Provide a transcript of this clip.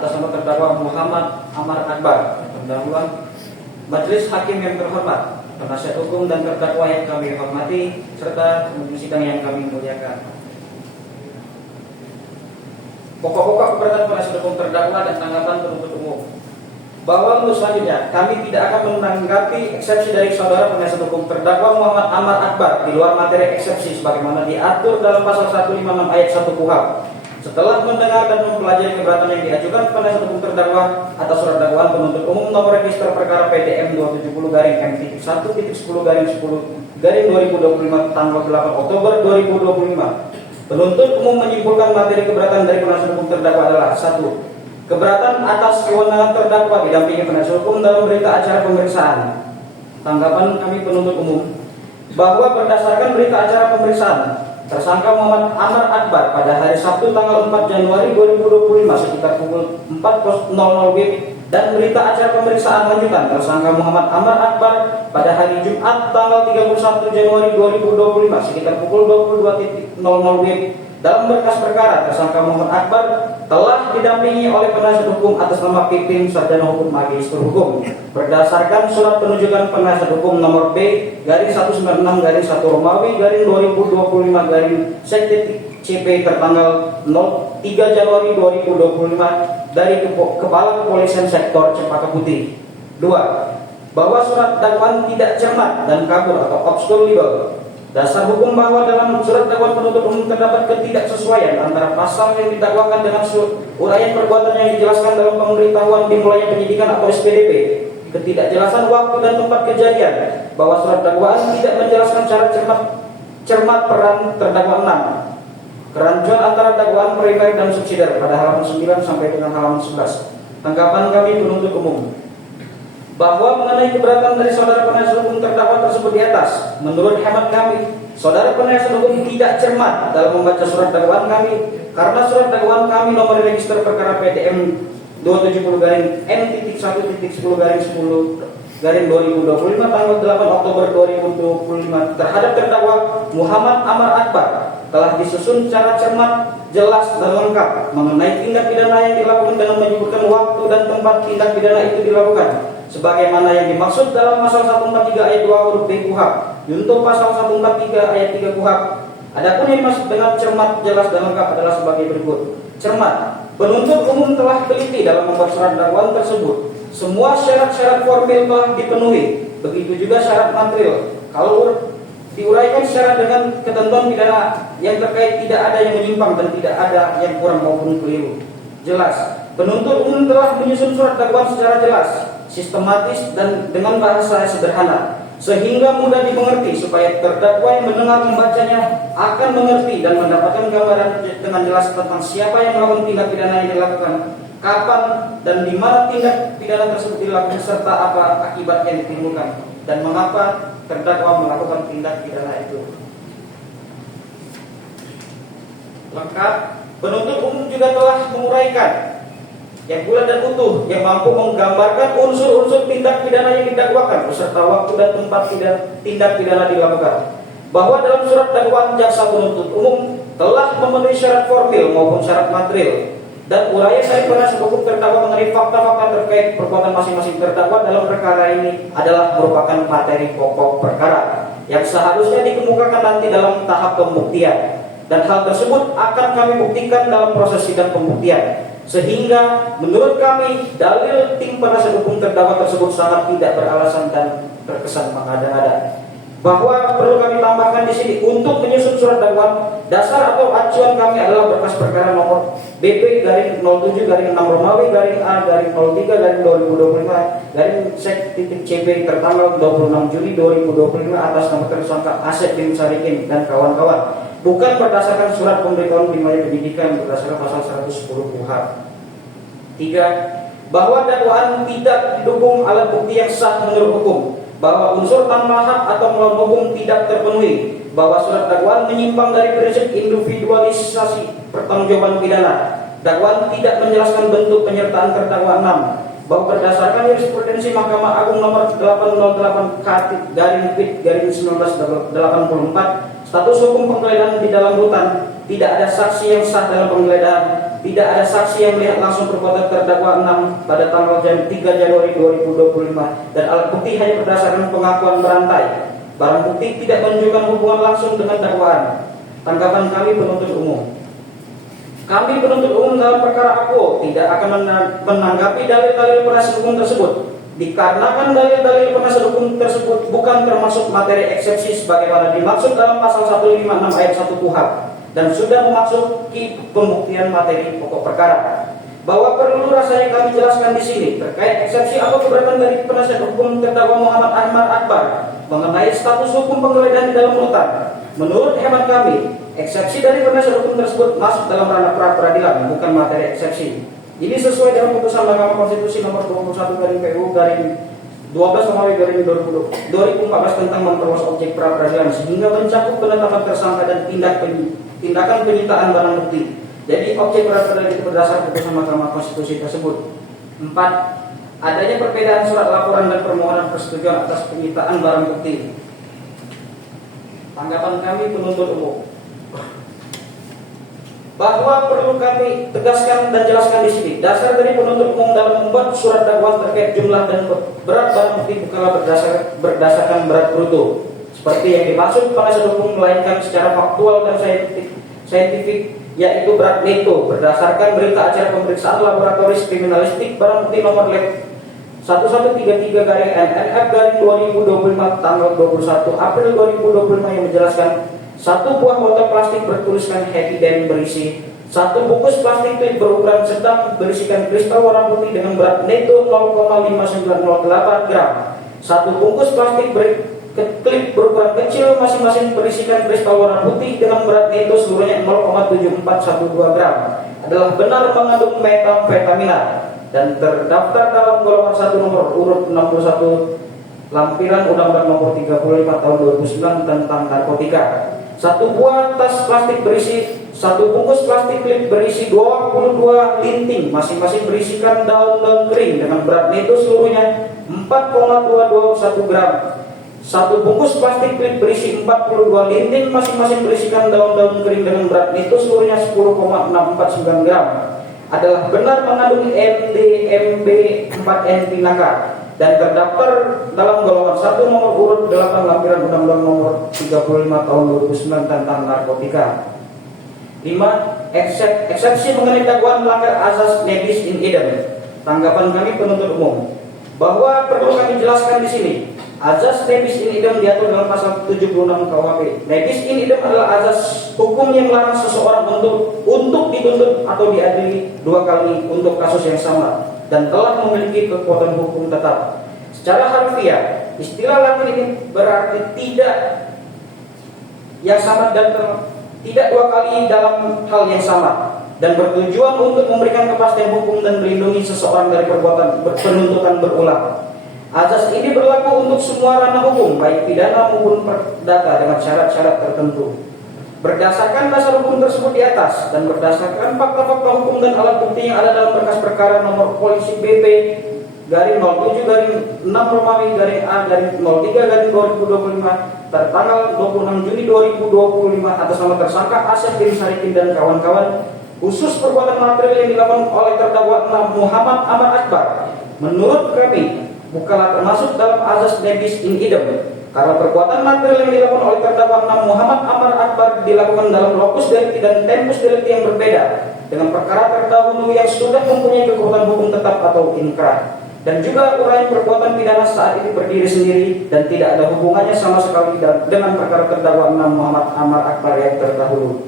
atas nama terdakwa Muhammad Amar Akbar. Pendahuluan Majelis Hakim yang terhormat, penasihat hukum dan terdakwa yang kami hormati, serta penghuni sidang yang kami muliakan. Pokok-pokok keberatan penasihat hukum terdakwa dan tanggapan penuntut umum. Bahwa untuk selanjutnya kami tidak akan menanggapi eksepsi dari saudara penasihat hukum terdakwa Muhammad Amar Akbar di luar materi eksepsi sebagaimana diatur dalam pasal 156 ayat 1 KUHP. Setelah mendengar dan mempelajari keberatan yang diajukan penasihat hukum terdakwa atas surat dakwaan penuntut umum nomor register perkara PDM 270-M-1/10/2025 tanggal 8 Oktober 2025, penuntut umum menyimpulkan materi keberatan dari penasihat hukum terdakwa adalah: 1. Keberatan atas kewenangan terdakwa didampingi penasihat hukum dalam berita acara pemeriksaan. Tanggapan kami penuntut umum bahwa berdasarkan berita acara pemeriksaan, tersangka Muhammad Amar Akbar pada hari Sabtu tanggal 4 Januari 2025 sekitar pukul 4.00 WIB dan berita acara pemeriksaan lanjutan tersangka Muhammad Amar Akbar pada hari Jumat tanggal 31 Januari 2025 sekitar pukul 22.00 WIB. Dalam berkas perkara, tersangka Muhammad Akbar telah didampingi oleh penasihat hukum atas nama Pipin Sarjana Hukum Magister Hukum berdasarkan surat penunjukan penasihat hukum nomor B-196-1 Romawi 2025-CP tertanggal 3 Januari 2025 dari Kepala Kepolisian Sektor Cempaka Putih. 2. Bahwa surat dakwaan tidak cermat dan kabur atau obskur legal. Dasar hukum bahwa dalam surat dakwaan penuntut umum terdapat ketidaksesuaian antara pasal yang didakwakan dengan uraian perbuatan yang dijelaskan dalam pemberitahuan dimulainya penyidikan atau SPDP, ketidakjelasan waktu dan tempat kejadian, bahwa surat dakwaan tidak menjelaskan secara cermat peran terdakwa 6, kerancuan antara dakwaan primer dan subsidiar pada halaman 9 sampai dengan halaman 11. Tanggapan kami penuntut umum bahwa mengenai keberatan dari saudara penasihat hukum terdakwa tersebut di atas, menurut hemat kami, saudara penasihat hukum tidak cermat dalam membaca surat dakwaan kami, karena surat dakwaan kami nomor register perkara PDM 270-N.1.10-10/2025 tanggal 8 Oktober 2025 terhadap terdakwa Muhammad Amar Akbar telah disusun secara cermat, jelas dan lengkap mengenai tindak pidana yang dilakukan dengan menyebutkan waktu dan tempat tindak pidana itu dilakukan, sebagaimana yang dimaksud dalam pasal 143 ayat 2 huruf B KUHP, junto pasal 143 ayat 3 KUHP. Adapun yang dimaksud dengan cermat, jelas dan lengkap adalah sebagai berikut. Cermat, penuntut umum telah teliti dalam membuat surat dakwaan tersebut. Semua syarat-syarat formil telah dipenuhi, begitu juga syarat material. Kalau diuraikan secara dengan ketentuan pidana yang terkait, tidak ada yang menyimpang dan tidak ada yang kurang maupun keliru. Jelas, penuntut umum telah menyusun surat dakwaan secara jelas, sistematis dan dengan bahasa sederhana, sehingga mudah dimengerti supaya terdakwa yang mendengar membacanya akan mengerti dan mendapatkan gambaran dengan jelas tentang siapa yang melakukan tindak pidana yang dilakukan, kapan dan di mana tindak pidana tersebut dilakukan, serta apa akibat yang ditimbulkan dan mengapa terdakwa melakukan tindak pidana itu. Lengkap, penuntut umum juga telah menguraikan yang bulat dan utuh yang mampu menggambarkan unsur-unsur tindak pidana yang didakwakan beserta waktu dan tempat tindak pidana dilakukan. Bahwa dalam surat dakwaan jaksa penuntut umum telah memenuhi syarat formil maupun syarat material dan uraian dari penasihat hukum terdakwa mengenai fakta-fakta terkait perbuatan masing-masing terdakwa dalam perkara ini adalah merupakan materi pokok perkara yang seharusnya dikemukakan nanti dalam tahap pembuktian, dan hal tersebut akan kami buktikan dalam proses sidang pembuktian. Sehingga menurut kami dalil tim penasihat hukum terdakwa tersebut sangat tidak beralasan dan terkesan mengada-ngada. Bahwa perlu kami tambahkan di sini, untuk menyusun surat dakwaan, dasar atau acuan kami adalah berkas perkara nomor BP-07-6 Romawi A-03-2025-Sek.CP tertanggal 26 Juli 2025 atas nama tersangka Asep bin Sarikin dan kawan-kawan, bukan berdasarkan surat pemberitahuan dimulai penyidikan berdasarkan pasal 110 KUHP. 3. Bahwa dakwaan tidak didukung alat bukti yang sah menurut hukum, bahwa unsur tanpa hak atau melawan hukum tidak terpenuhi, bahwa surat dakwaan menyimpang dari prinsip individualisasi pertanggungjawaban pidana, dakwaan tidak menjelaskan bentuk penyertaan terdakwa 6, bahwa berdasarkan jurisprudensi Mahkamah Agung nomor 808/1984 Status hukum penggeledahan di dalam rutan, tidak ada saksi yang sah dalam penggeledahan, tidak ada saksi yang melihat langsung perbuatan terdakwa 6 pada tanggal 3 Januari 2025, dan alat bukti hanya berdasarkan pengakuan berantai. Barang bukti tidak menunjukkan hubungan langsung dengan dakwaan. Tanggapan kami penuntut umum. Kami penuntut umum dalam perkara aku tidak akan menanggapi dalil-dalil penasihat hukum tersebut, dikarenakan dalil-dalil penasihat hukum tersebut bukan termasuk materi eksepsi sebagaimana dimaksud dalam pasal 156 ayat 1 KUHP dan sudah memasuki pembuktian materi pokok perkara. Bahwa perlu rasanya kami jelaskan di sini terkait eksepsi atau keberatan dari penasihat hukum terdakwa Muhammad Ahmad Akbar mengenai status hukum penggeledahan di dalam rutan. Menurut hemat kami, eksepsi dari penasihat hukum tersebut masuk dalam ranah pra peradilan, bukan materi eksepsi. Ini sesuai dengan putusan Mahkamah Konstitusi nomor 21/PU/12 2014 tentang memperluas objek pra peradilan sehingga mencakup penetapan tersangka dan tindakan penyitaan barang bukti. Jadi objek pra peradilan itu berdasar putusan Mahkamah Konstitusi tersebut. 4. Adanya perbedaan surat laporan dan permohonan persetujuan atas penyitaan barang bukti. Tanggapan kami penuntut umum bahwa perlu kami tegaskan dan jelaskan di sini. Dasar dari penuntut umum dalam membuat surat dakwaan terkait jumlah dan berat barang bukti bukanlah berdasarkan berat bruto seperti yang dimaksud penasihat hukum, melainkan secara faktual dan saintifik, yaitu berat neto berdasarkan berita acara pemeriksaan laboratoris kriminalistik barang bukti nomor lab 1133-NNF-2025 tanggal 21 April 2025 yang menjelaskan satu buah botol plastik bertuliskan Happy Den berisi satu bungkus plastik klip berukuran sedang berisikan kristal warna putih dengan berat neto 0,5908 gram. Satu bungkus plastik klip berukuran kecil masing-masing berisikan kristal warna putih dengan berat neto seluruhnya 0,7412 gram adalah benar mengandung metamfetamina dan terdaftar dalam golongan 1 nomor urut 61 lampiran Undang-Undang nomor 35 tahun 2009 tentang narkotika. Satu buah tas plastik berisi satu bungkus plastik klip berisi 22 linting masing-masing berisikan daun-daun kering dengan berat neto seluruhnya 4,221 gram. Satu bungkus plastik klip berisi 42 linting masing-masing berisikan daun-daun kering dengan berat neto seluruhnya 10,649 gram adalah benar mengandung MDMB 4N pinaka dan terdaftar dalam golongan 1 nomor urut 8 lampiran Undang-Undang nomor 35 tahun 2009 tentang narkotika. 5. Eksepsi mengenai dakwaan melanggar azas nebis in idem. Tanggapan kami penuntut umum bahwa perlu kami jelaskan di sini. Azas nebis in idem diatur dalam pasal 76 KUHP. Nebis in idem adalah azas hukum yang melarang seseorang untuk dituntut atau diadili 2 kali untuk kasus yang sama dan telah memiliki kekuatan hukum tetap. Secara harfiah, istilah Latin ini berarti tidak yang sama dan tidak 2 kali dalam hal yang sama dan bertujuan untuk memberikan kepastian hukum dan melindungi seseorang dari perbuatan penuntutan berulang. Azas ini berlaku untuk semua ranah hukum, baik pidana maupun perdata dengan syarat-syarat tertentu. Berdasarkan dasar hukum tersebut di atas dan berdasarkan fakta-fakta hukum dan alat bukti yang ada dalam berkas perkara nomor polisi BP garing 07 garing 6 Romawi garing A garing 03 garing 2025 tertanggal 26 Juni 2025 atas nama tersangka Asep bin Sarikin dan kawan-kawan khusus perbuatan material yang dilakukan oleh terdakwa Muhammad Ahmad Akbar. Menurut kami bukanlah termasuk dalam azas nebis in idem karena perbuatan material yang dilakukan oleh terdakwa Muhammad Ahmad Akbar dilakukan dalam lokus delikti dan tempus delikti yang berbeda dengan perkara terdahulu yang sudah mempunyai kekuatan hukum tetap atau inkrah dan juga uraian perbuatan pidana saat itu berdiri sendiri dan tidak ada hubungannya sama sekali dengan perkara terdakwa Muhammad Ahmad Akbar yang terdahulu.